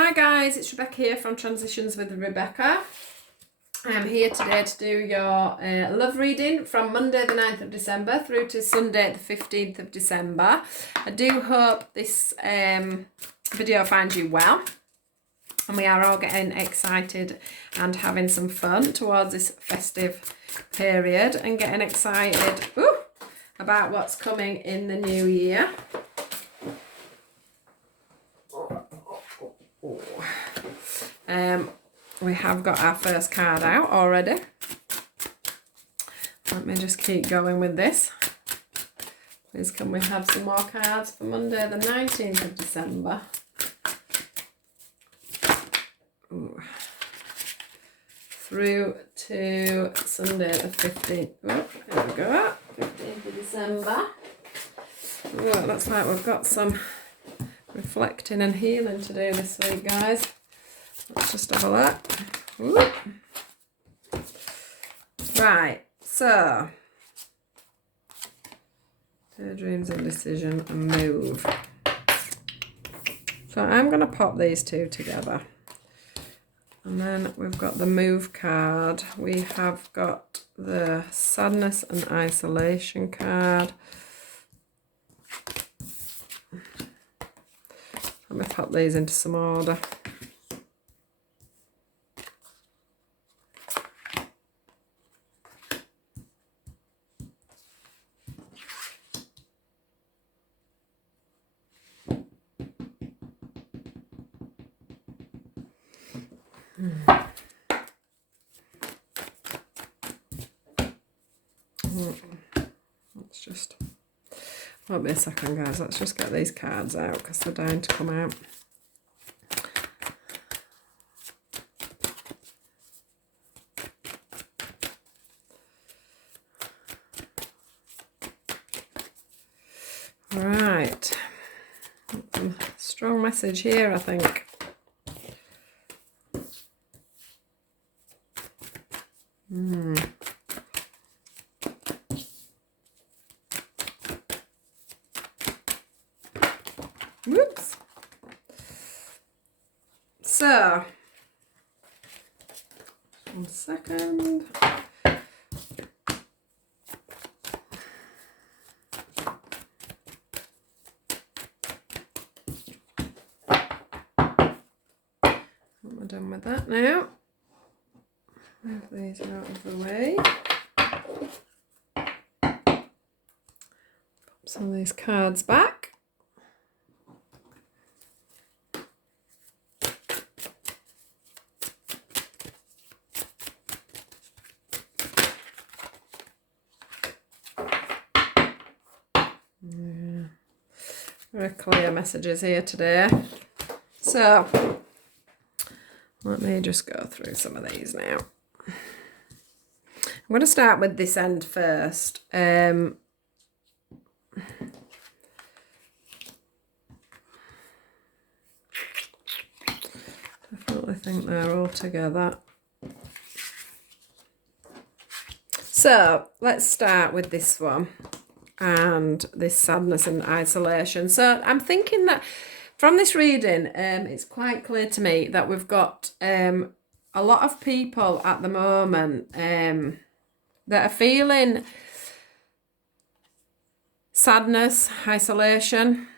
Hi guys, it's Rebecca here from Transitions with Rebecca. I'm here today to do your love reading from Monday the 9th of December through to Sunday the 15th of December. I do hope this video finds you well and we are all getting excited and having some fun towards this festive period and getting excited about what's coming in the new year. We have got our first card out already. Let me just keep going with this. Please can we have some more cards for Monday the 19th of December. Through to Sunday the 15th. There we go. 15th of December. It looks like we've got some reflecting and healing to do this week, guys. Let's just have a look. Right, so daydreams, indecision and move. So I'm going to pop these two together. And then we've got the move card. We have got the sadness and isolation card. Let me pop these into some order. Let's just, won't be a second guys, let's just get these cards out because they're dying to come out. Right, strong message here I think. Whoops. So, 1 second. We're done with that now. Move these out of the way. Pop some of these cards back. Very clear messages here today. So let me just go through some of these now. I'm going to start with this end first. Definitely think they're all together. So let's start with this one. And this sadness and isolation. So I'm thinking that from this reading, it's quite clear to me that we've got a lot of people at the moment that are feeling sadness, isolation.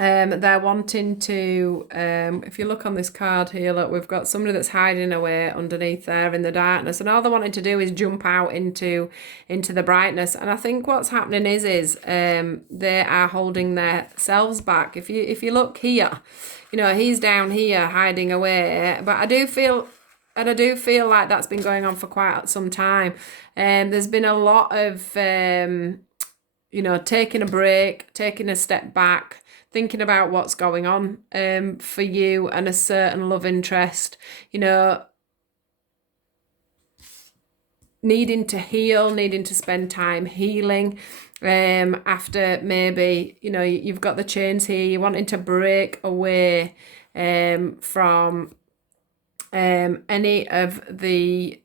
They're wanting to, if you look on this card here, look, we've got somebody that's hiding away underneath there in the darkness, and all they're wanting to do is jump out into the brightness. And I think what's happening is they are holding themselves back. If you look here, you know, he's down here hiding away, but I do feel like that's been going on for quite some time. There's been a lot of, you know, taking a break, taking a step back, thinking about what's going on for you and a certain love interest, you know, needing to heal, needing to spend time healing after maybe, you know, you've got the chains here, you're wanting to break away from any of the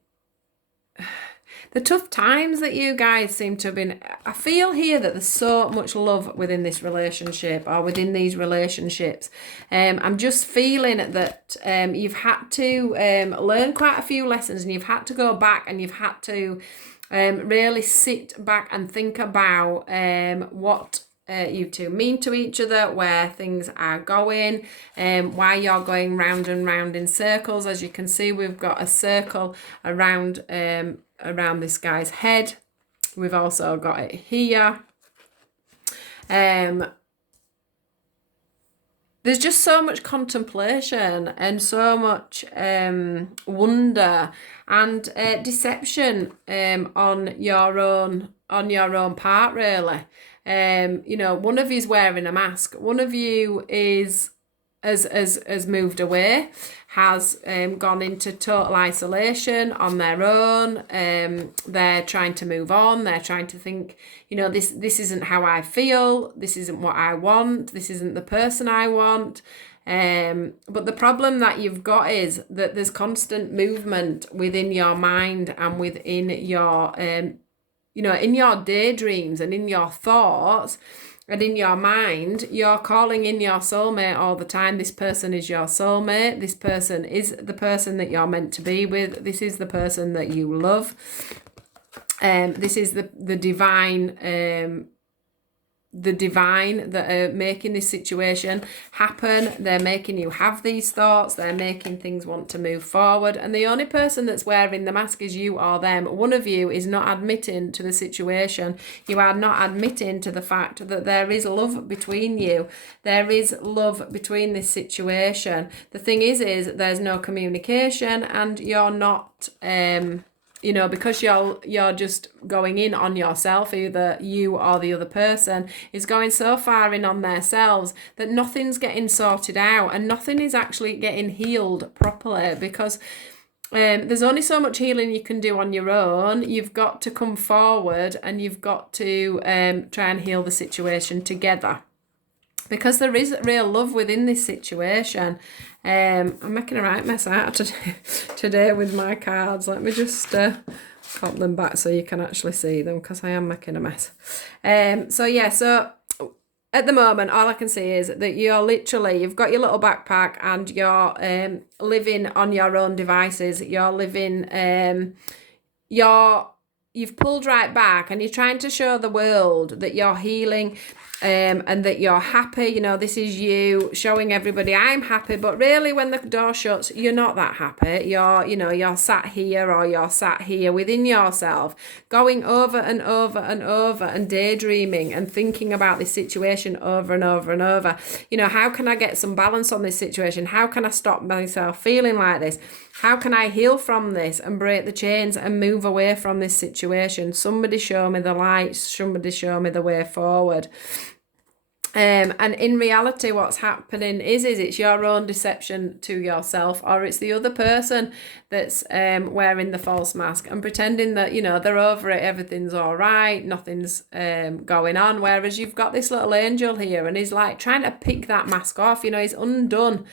the tough times that you guys seem to have been. I feel here that there's so much love within this relationship or within these relationships. I'm just feeling that you've had to learn quite a few lessons, and you've had to go back and you've had to really sit back and think about what you two mean to each other, where things are going, why you're going round and round in circles. As you can see, we've got a circle around this guy's head. We've also got it here. There's just so much contemplation and so much wonder and deception on your own part, really. One of you is wearing a mask. One of you has moved away, has gone into total isolation on their own. They're trying to move on. They're trying to think, this isn't how I feel. This isn't what I want. This isn't the person I want. But the problem that you've got is that there's constant movement within your mind and within your in your daydreams and in your thoughts and in your mind. You're calling in your soulmate all the time. This person is your soulmate. This person is the person that you're meant to be with. This is the person that you love. This is the divine that are making this situation happen. They're making you have these thoughts. They're making things want to move forward. And the only person that's wearing the mask is you or them. One of you is not admitting to the situation. You are not admitting to the fact that there is love between you. There is love between this situation. The thing is there's no communication, and you're not because you're just going in on yourself. Either you or the other person is going so far in on themselves that nothing's getting sorted out and nothing is actually getting healed properly, because there's only so much healing you can do on your own. You've got to come forward and you've got to try and heal the situation together, because there is real love within this situation. I'm making a right mess out today with my cards. Let me just pop them back so you can actually see them, because I am making a mess. So at the moment, all I can see is that you've got your little backpack and you're living on your own devices. You're living, you've pulled right back and you're trying to show the world that you're healing and that you're happy. This is you showing everybody I'm happy, but really when the door shuts, you're not that happy. You're sat here, or you're sat here within yourself, going over and over and over and daydreaming and thinking about this situation over and over and over. How can I get some balance on this situation? How can I stop myself feeling like this? How can I heal from this and break the chains and move away from this situation? Somebody show me the light. Somebody show me the way forward. And in reality, what's happening is it's your own deception to yourself, or it's the other person that's wearing the false mask and pretending that, they're over it, everything's all right, nothing's going on. Whereas you've got this little angel here and he's like trying to pick that mask off. He's undone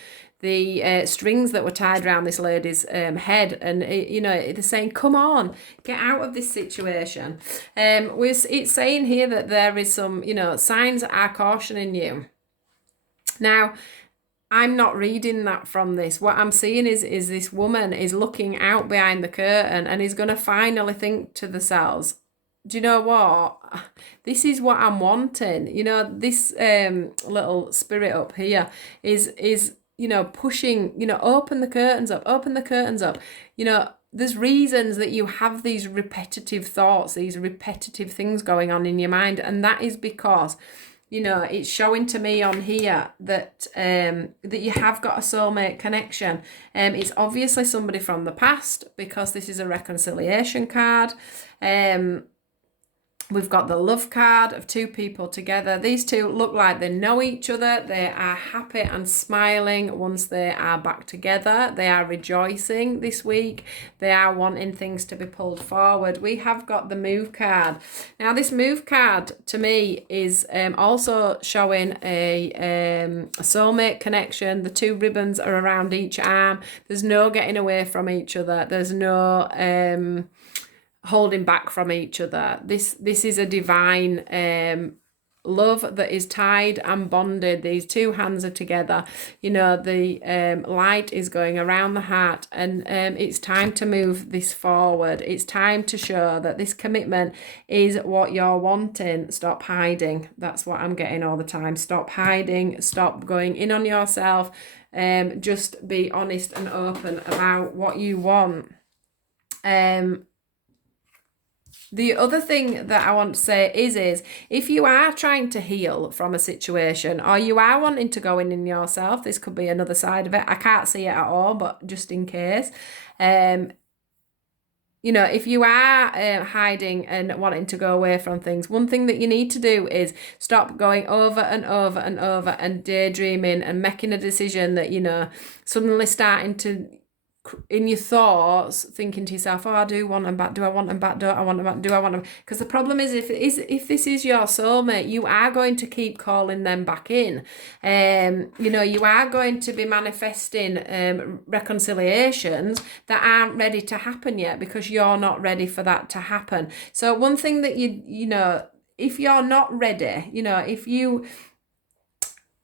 the strings that were tied around this lady's head, and they're saying, come on, get out of this situation. It's saying here that there is some signs that are cautioning you. Now, I'm not reading that from this. What I'm seeing is this woman is looking out behind the curtain and is going to finally think to themselves, do you know what? This is what I'm wanting. This little spirit up here is pushing, open the curtains up. There's reasons that you have these repetitive thoughts, these repetitive things going on in your mind. And that is because, it's showing to me on here that that you have got a soulmate connection. It's obviously somebody from the past, because this is a reconciliation card. We've got the love card of two people together. These two look like they know each other. They are happy and smiling once they are back together. They are rejoicing this week. They are wanting things to be pulled forward. We have got the move card. Now, this move card to me is also showing a soulmate connection. The two ribbons are around each arm. There's no getting away from each other. There's no holding back from each other. This is a divine love that is tied and bonded. These two hands are together. You know, the light is going around the heart, and it's time to move this forward. It's time to show that this commitment is what you're wanting. Stop hiding. That's what I'm getting all the time. Stop hiding. Stop going in on yourself. Just be honest and open about what you want. The other thing that I want to say is if you are trying to heal from a situation, or you are wanting to go in yourself, this could be another side of it. I can't see it at all, but just in case. You know, if you are hiding and wanting to go away from things, one thing that you need to do is stop going over and over and over and daydreaming and making a decision that, you know, suddenly starting to, in your thoughts, thinking to yourself, oh, I do want them back, do I want them back, don't I want them back, do I want them? Because the problem is, if this is your soulmate, you are going to keep calling them back in. You know, you are going to be manifesting reconciliations that aren't ready to happen yet, because you're not ready for that to happen. So one thing that you know, if you're not ready, you know, if you...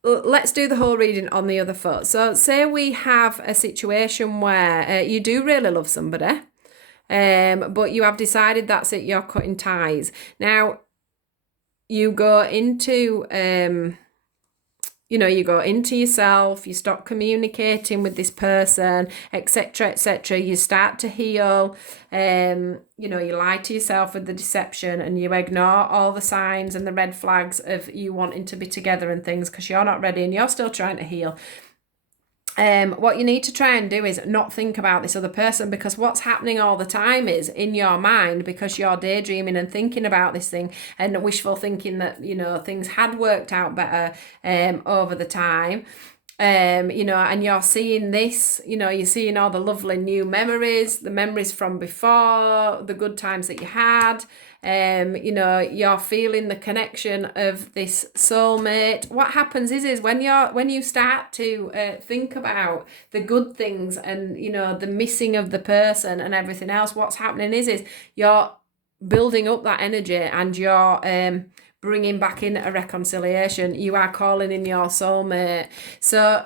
Let's do the whole reading on the other foot. So say we have a situation where you do really love somebody, but you have decided that's it, you're cutting ties. Now, you go into, you know, you go into yourself, you stop communicating with this person, etc., etc. You start to heal. You know, you lie to yourself with the deception, and you ignore all the signs and the red flags of you wanting to be together and things, because you're not ready and you're still trying to heal. What you need to try and do is not think about this other person, because what's happening all the time is in your mind, because you're daydreaming and thinking about this thing and wishful thinking that, you know, things had worked out better over the time. You know, and you're seeing this, you know, you're seeing all the lovely new memories, the memories from before, the good times that you had. You know, you're feeling the connection of this soulmate. What happens is when you start to think about the good things and, you know, the missing of the person and everything else, what's happening is you're building up that energy, and you're bringing back in a reconciliation. You are calling in your soulmate. So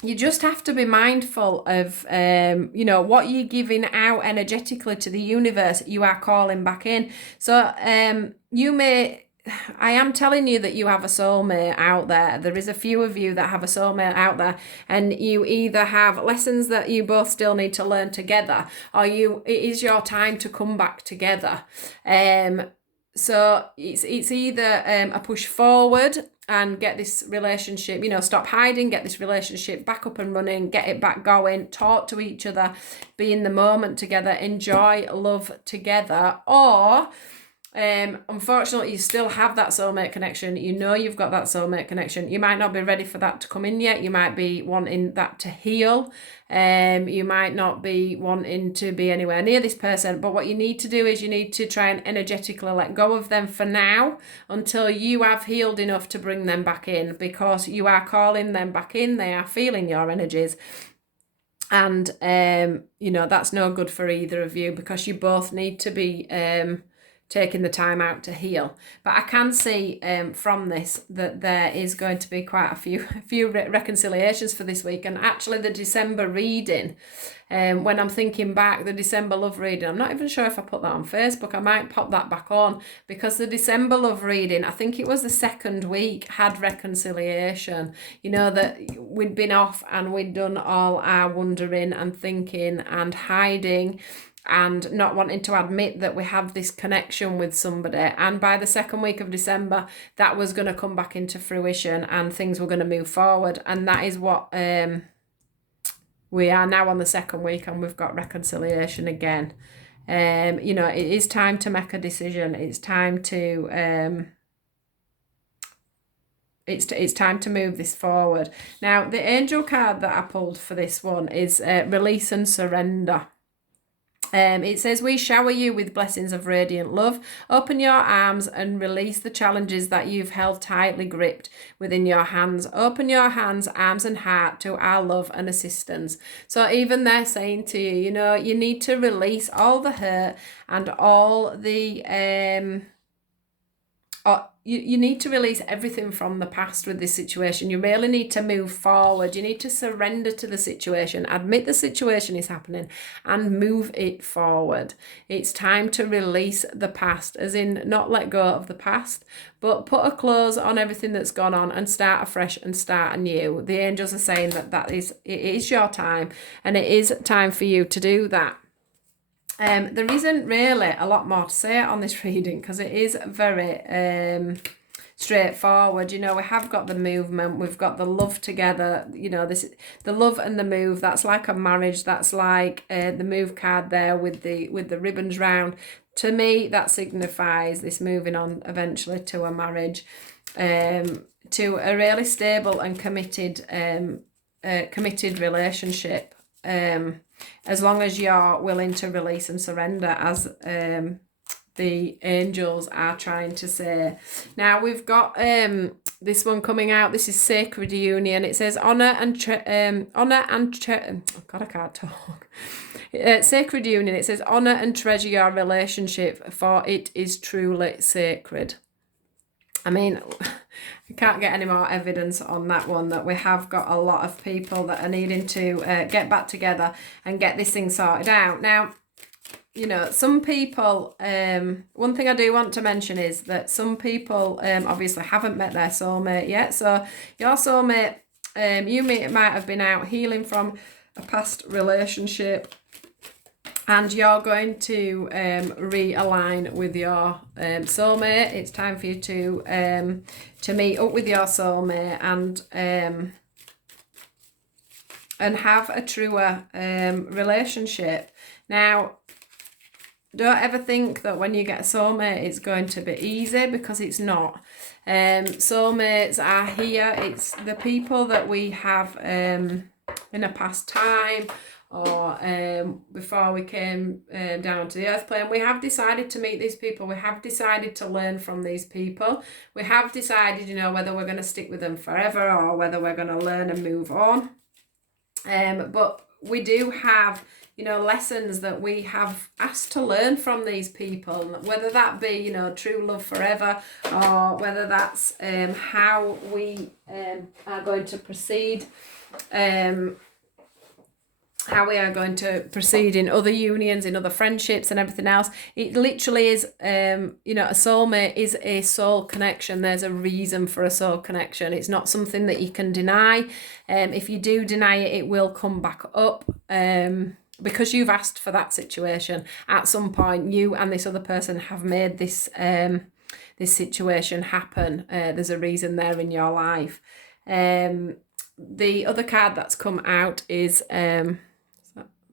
you just have to be mindful of, you know, what you're giving out energetically to the universe, you are calling back in. So I am telling you that you have a soulmate out there. There is a few of you that have a soulmate out there, and you either have lessons that you both still need to learn together, or it is your time to come back together. So it's either a push forward and get this relationship, you know, stop hiding, get this relationship back up and running, get it back going, talk to each other, be in the moment together, enjoy love together, or unfortunately you still have that soulmate connection. You know you've got that soulmate connection. You might not be ready for that to come in yet. You might be wanting that to heal. You might not be wanting to be anywhere near this person, but what you need to do is you need to try and energetically let go of them for now, until you have healed enough to bring them back in, because you are calling them back in. They are feeling your energies. And, you know, that's no good for either of you, because you both need to be taking the time out to heal. But I can see from this that there is going to be quite a few reconciliations for this week. And actually the December reading, when I'm thinking back, the December love reading, I'm not even sure if I put that on Facebook. I might pop that back on, because the December love reading, I think it was the second week, had reconciliation. You know, that we'd been off and we'd done all our wondering and thinking and hiding and not wanting to admit that we have this connection with somebody. And by the second week of December, that was going to come back into fruition and things were going to move forward. And that is what we are now on the second week, and we've got reconciliation again. You know, it is time to make a decision. It's time to it's time to move this forward. Now, the angel card that I pulled for this one is release and surrender. It says, we shower you with blessings of radiant love. Open your arms and release the challenges that you've held tightly gripped within your hands. Open your hands, arms and heart to our love and assistance. So even they're saying to you, you know, you need to release all the hurt and all the you need to release everything from the past with this situation. You really need to move forward. You need to surrender to the situation, admit the situation is happening, and move it forward. It's time to release the past, as in not let go of the past, but put a close on everything that's gone on and start afresh and start anew. The angels are saying that it is your time, and it is time for you to do that. There isn't really a lot more to say on this reading because it is very straightforward. You know, we have got the movement, we've got the love together, you know, the love and the move. That's like a marriage. That's like the move card there with the ribbons round. To me, that signifies this moving on eventually to a marriage, to a really stable and committed relationship. As long as you're willing to release and surrender, as the angels are trying to say. Now we've got this one coming out. This is Sacred Union. It says God, I can't talk. Sacred Union. It says honor and treasure your relationship, for it is truly sacred. I mean, I can't get any more evidence on that one, that we have got a lot of people that are needing to get back together and get this thing sorted out. Now, you know, some people, one thing I do want to mention is that some people obviously haven't met their soulmate yet. So your soulmate, you might have been out healing from a past relationship, and you're going to realign with your soulmate. It's time for you to meet up with your soulmate and have a truer relationship. Now, don't ever think that when you get a soulmate it's going to be easy, because it's not. Soulmates are here. It's the people that we have in a past time, or before we came down to the earth plane. We have decided to meet these people. We have decided to learn from these people. We have decided, you know, whether we're going to stick with them forever or whether we're going to learn and move on. But we do have, you know, lessons that we have asked to learn from these people, whether that be, you know, true love forever, or whether that's how we are going to proceed, how we are going to proceed in other unions, in other friendships and everything else. It literally is, you know, a soulmate is a soul connection. There's a reason for a soul connection. It's not something that you can deny. If you do deny it, it will come back up. Because you've asked for that situation. At some point, you and this other person have made this this situation happen. There's a reason there in your life. The other card that's come out is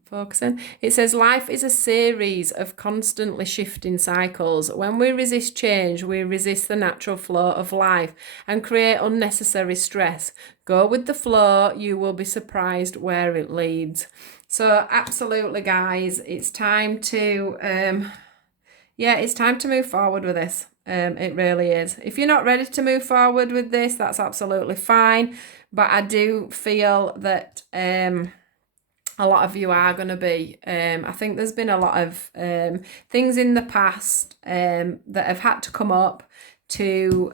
focusing. It says life is a series of constantly shifting cycles. When we resist change, we resist the natural flow of life and create unnecessary stress. Go with the flow, you will be surprised where it leads. So absolutely, guys, it's time to it's time to move forward with this. It really is. If you're not ready to move forward with this, that's absolutely fine. But I do feel that a lot of you are going to be. I think there's been a lot of things in the past that have had to come up to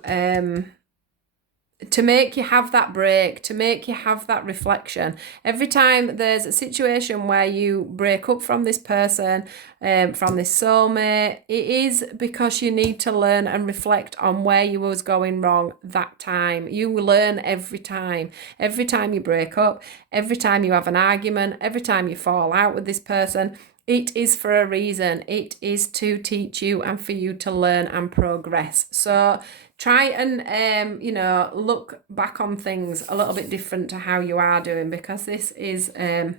make you have that break, to make you have that reflection. Every time there's a situation where you break up from this person, from this soulmate, it is because you need to learn and reflect on where you was going wrong that time. You learn every time. Every time you break up, every time you have an argument, every time you fall out with this person, it is for a reason. It is to teach you and for you to learn and progress. So try and, you know, look back on things a little bit different to how you are doing, because this is a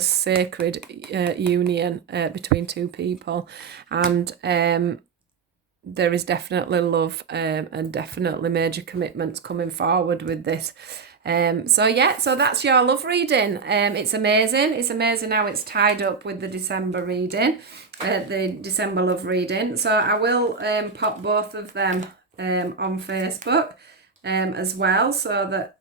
sacred union between two people. And there is definitely love and definitely major commitments coming forward with this. So yeah, so that's your love reading. It's amazing. It's amazing how it's tied up with the December reading, the December love reading. So I will pop both of them on Facebook as well, so that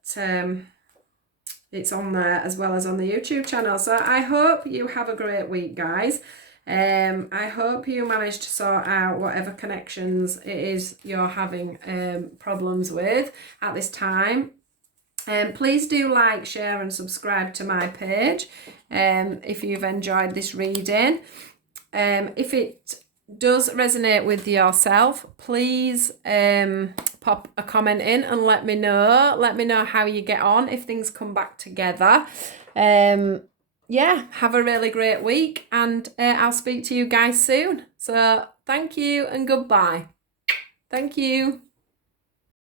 it's on there as well as on the YouTube channel. So I hope you have a great week, guys. I hope you manage to sort out whatever connections it is you're having problems with at this time. Please do like, share and subscribe to my page if you've enjoyed this reading. If it does resonate with yourself, please pop a comment in and let me know. Let me know how you get on, if things come back together. Yeah, have a really great week, and I'll speak to you guys soon. So thank you and goodbye. Thank you.